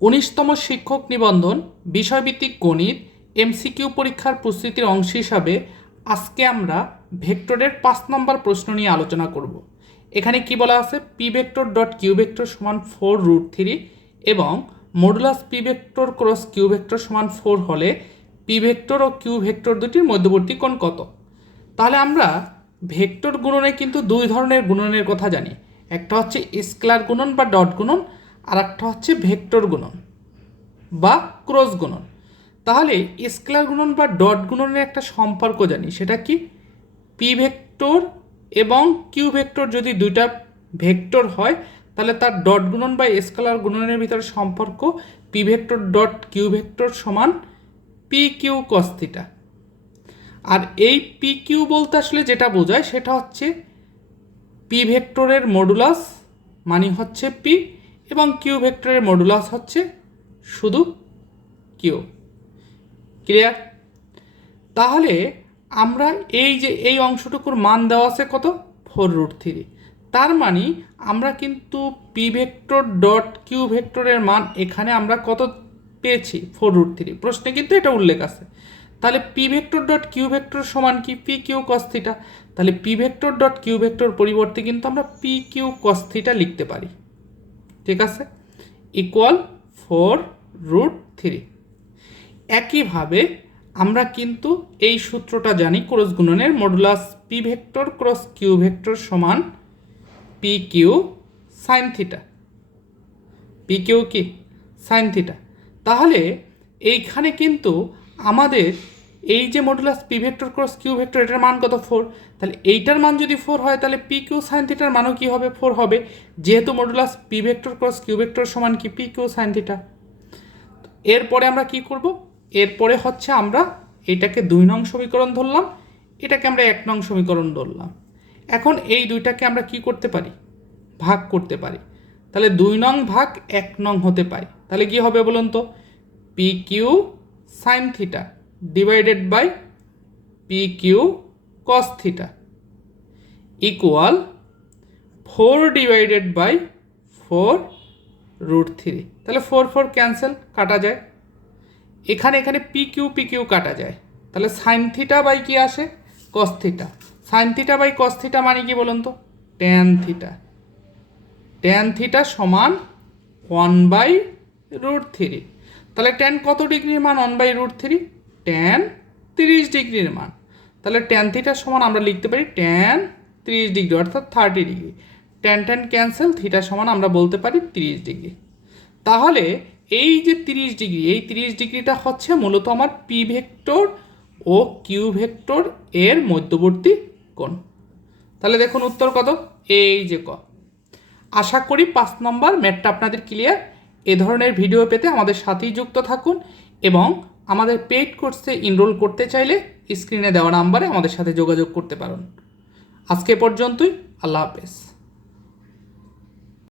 19তম শিক্ষক নিবন্ধন বিষয়ভিত্তিক গণিত এমসিকিউ পরীক্ষার প্রস্তুতির অংশ হিসাবে আজকে আমরা ভেক্টরের 5 নম্বর প্রশ্ন নিয়ে আলোচনা করব। এখানে কি বলা আছে, P vector dot Q vector সমান 4√3 এবং modulus P vector cross Q vector সমান 4 হলে পি ভেক্টর ও কিউ ভেক্টর দুটির মধ্যবর্তী কোণ কত। তাহলে আমরা ভেক্টর গুণনে কিন্তু দুই ধরনের গুণনের কথা জানি, একটা হচ্ছে স্কেলার গুণন বা ডট গুণন, আর একটা হচ্ছে ভেক্টর গুণন বা ক্রস গুণন। তাহলে স্কেলার গুণন বা ডট গুণনের একটা সম্পর্ক জানি, সেটা কি, পি ভেক্টর এবং কিউ ভেক্টর যদি দুইটা ভেক্টর হয় তাহলে তার ডট গুণন বা স্কেলার গুণনের ভিতরে সম্পর্ক P vector dot Q vector সমান পি কিউ কস থিটা। আর এই পি কিউ বলতে আসলে যেটা বোঝায় সেটা হচ্ছে পি ভেক্টরের মডুলাস মানে হচ্ছে পি এবং কিউ ভেক্টরের মডুলাস হচ্ছে শুধু কিউ। ক্লিয়ার? তাহলে আমরা এই যে এই অংশটুকুর মান দেওয়া আছে কত, 4√3, তার মানে আমরা কিন্তু পি ভেক্টর ডট কিউ ভেক্টরের মান এখানে আমরা কত পেয়েছি, 4√3। প্রশ্নে কিন্তু এটা উল্লেখ আছে। তাহলে P vector dot Q vector সমান কি, পি কিউ কস থিটা। তাহলে P vector dot Q vector পরিবর্তে কিন্তু আমরা পি কিউ কস থিটা লিখতে পারি। ঠিক আছে, ইকুয়াল 4√3। একইভাবে আমরা কিন্তু এই সূত্রটা জানি ক্রস গুণনের, modulus P vector cross Q vector সমান P Q sine theta. P Q কি, সাইন থিটা। তাহলে এইখানে কিন্তু আমাদের এই যে modulus P vector cross Q vector এটার মান কত, 4। তাহলে এইটার মান যদি 4 হয় তাহলে পি কিউ সাইন থিটার মানও কি হবে, 4 হবে, যেহেতু modulus P vector cross Q vector সমান কি, পি কিউ সাইন থিটা। এরপরে আমরা কি করব, এরপরে হচ্ছে আমরা এটাকে 2 নং সমীকরণ ধরলাম, এটাকে আমরা 1 নং সমীকরণ ধরলাম। এখন এই দুইটাকে আমরা কি করতে পারি, ভাগ করতে পারি। তাহলে 2 নং ভাগ 1 নং হতে পারে। তাহলে কি হবে বলুন তো, P Q sine theta divided by P Q cos theta equal 4 divided by 4√3। তাহলে 4 ক্যান্সেল, কাটা যায়। এখানে পি কিউ কাটা যায়। তাহলে সাইন থিটা বাই কি আসে, cos theta. Sine theta by cos theta মানে কি বলুন তো, ট্যান থিটা। ট্যান থিটা সমান 1/√3। তাহলে ট্যান কত ডিগ্রির মান, 1/√3, ট্যান 30 ডিগ্রির মান। তাহলে ট্যান থিটা সমান আমরা লিখতে পারি ট্যান 30 ডিগ্রি অর্থাৎ 30 degree. Tan tan cancel, theta সমান আমরা বলতে পারি 30 ডিগ্রি। তাহলে এই যে 30 ডিগ্রি, এই 30 ডিগ্রিটা হচ্ছে মূলত আমার পি ভেক্টর ও কিউ ভেক্টর এর মধ্যবর্তী কোণ। তাহলে দেখুন উত্তর কত, এই যে ক। আশা করি 5 নম্বর ম্যাথটা আপনাদের ক্লিয়ার। এ ধরনের ভিডিও পেতে আমাদের সাথেই যুক্ত থাকুন এবং আমাদের পেইড কোর্সে এনরোল করতে চাইলে স্ক্রিনে দেওয়া নাম্বারে আমাদের সাথে যোগাযোগ করতে পারেন। আজকে পর্যন্তই, আল্লাহ হাফেজ।